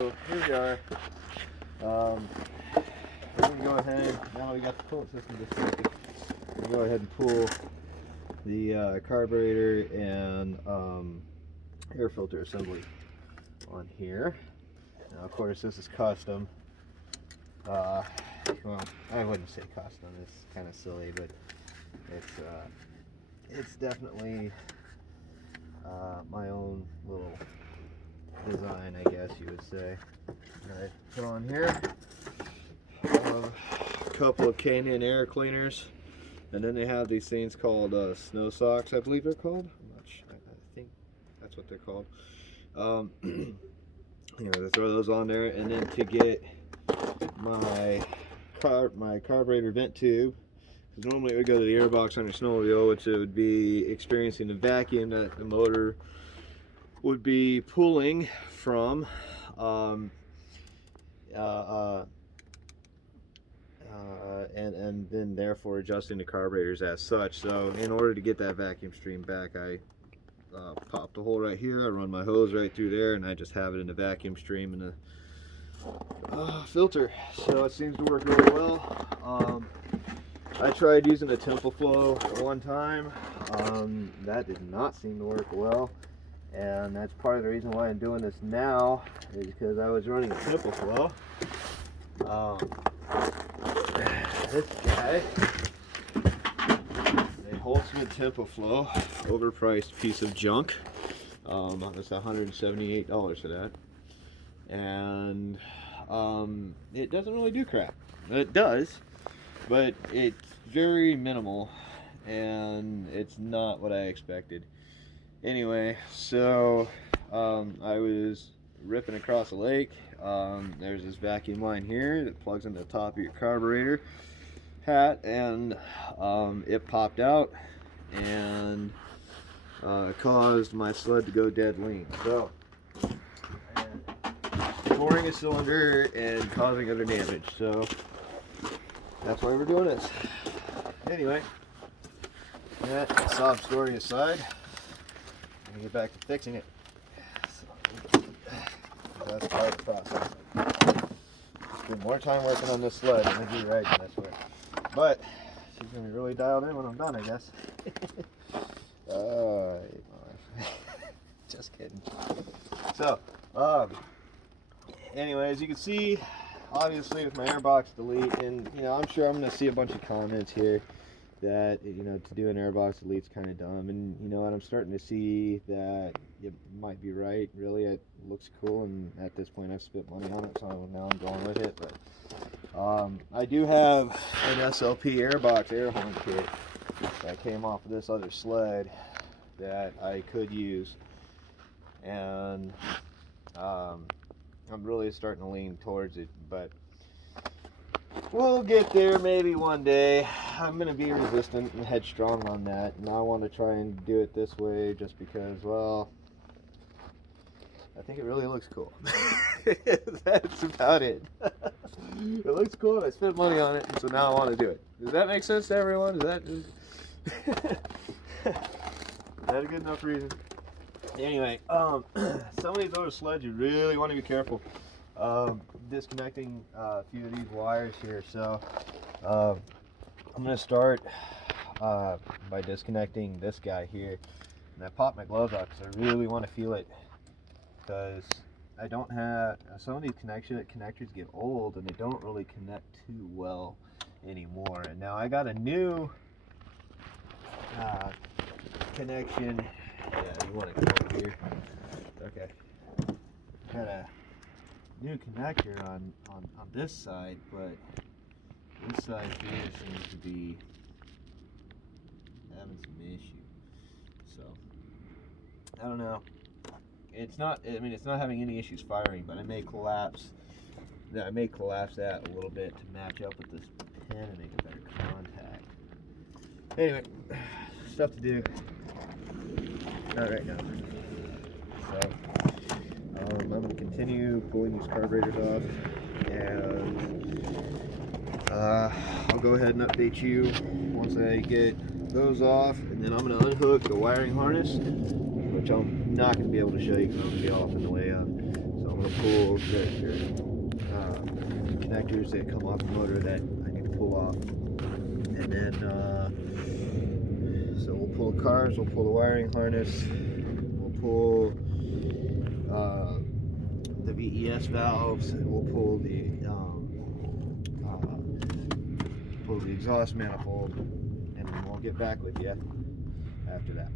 So here we are. We're going to go ahead, now we got the coolant system disconnected, we're going to go ahead and pull the carburetor and air filter assembly on here. Now of course this is custom. Well, I wouldn't say custom, it's kind of silly, but it's definitely my own little design, I guess you would say. I put on here a couple of Canyon air cleaners, and then they have these things called snow socks, I believe they're called. I'm not sure. I think that's what they're called. Anyway, I throw those on there, and then to get my carburetor vent tube, because normally it would go to the airbox on your snowmobile, which it would be experiencing the vacuum that the motor would be pulling from, and then therefore adjusting the carburetors as such. So in order to get that vacuum stream back, I pop the hole right here, I run my hose right through there, and I just have it in the vacuum stream and the filter. So it seems to work really well. I tried using a TempoFlow at one time. That did not seem to work well, and that's part of the reason why I'm doing this now, is because I was running a TempoFlow. This guy, a Holtzman TempoFlow, overpriced piece of junk. It's $178 for that, and it doesn't really do crap. It does, but it's very minimal, and it's not what I expected. Anyway, so I was ripping across a lake. There's this vacuum line here that plugs into the top of your carburetor hat, and it popped out and caused my sled to go dead lean. So pouring a cylinder and causing other damage. So that's why we're doing this. Anyway, that sob story aside, I'm gonna get back to fixing it. So, that's part of the process. Spend more time working on this sled than I do riding this way. But she's gonna be really dialed in when I'm done, I guess. Just kidding. So, anyway, as you can see, obviously with my airbox delete, and I'm sure I'm gonna see a bunch of comments here that to do an airbox delete's kind of dumb, and what, I'm starting to see that you might be right. Really, it looks cool, and at this point I've spent money on it, so now I'm going with it. But I do have an SLP airbox air horn kit that came off of this other sled that I could use, and I'm really starting to lean towards it, but we'll get there maybe one day. I'm going to be resistant and headstrong on that, and I want to try and do it this way just because, well, I think it really looks cool. That's about it. It looks cool, and I spent money on it, and so now I want to do it. Does that make sense to everyone? Is that a good enough reason? Anyway, some of these other sleds you really want to be careful disconnecting a few of these wires here. So I'm going to start by disconnecting this guy here, and I pop my gloves off because I really want to feel it, because I don't have some of these connectors get old and they don't really connect too well anymore. And now I got a new connection. Yeah, you want to come over here. Okay. Got a new connector on this side, but this side here seems to be having some issue. So I don't know. It's not having any issues firing, but I may collapse that a little bit to match up with this pin and make a better contact. Anyway, stuff to do. Not right now. So I'm going to continue pulling these carburetors off, and I'll go ahead and update you once I get those off, and then I'm going to unhook the wiring harness, which I'm not going to be able to show you because I'm going to be off in the way of. So I'm going to pull the connectors that come off the motor that I need to pull off. And then, so we'll pull the cars, we'll pull the wiring harness, we'll pull the VES valves, and we'll pull the exhaust manifold, and then we'll get back with you after that.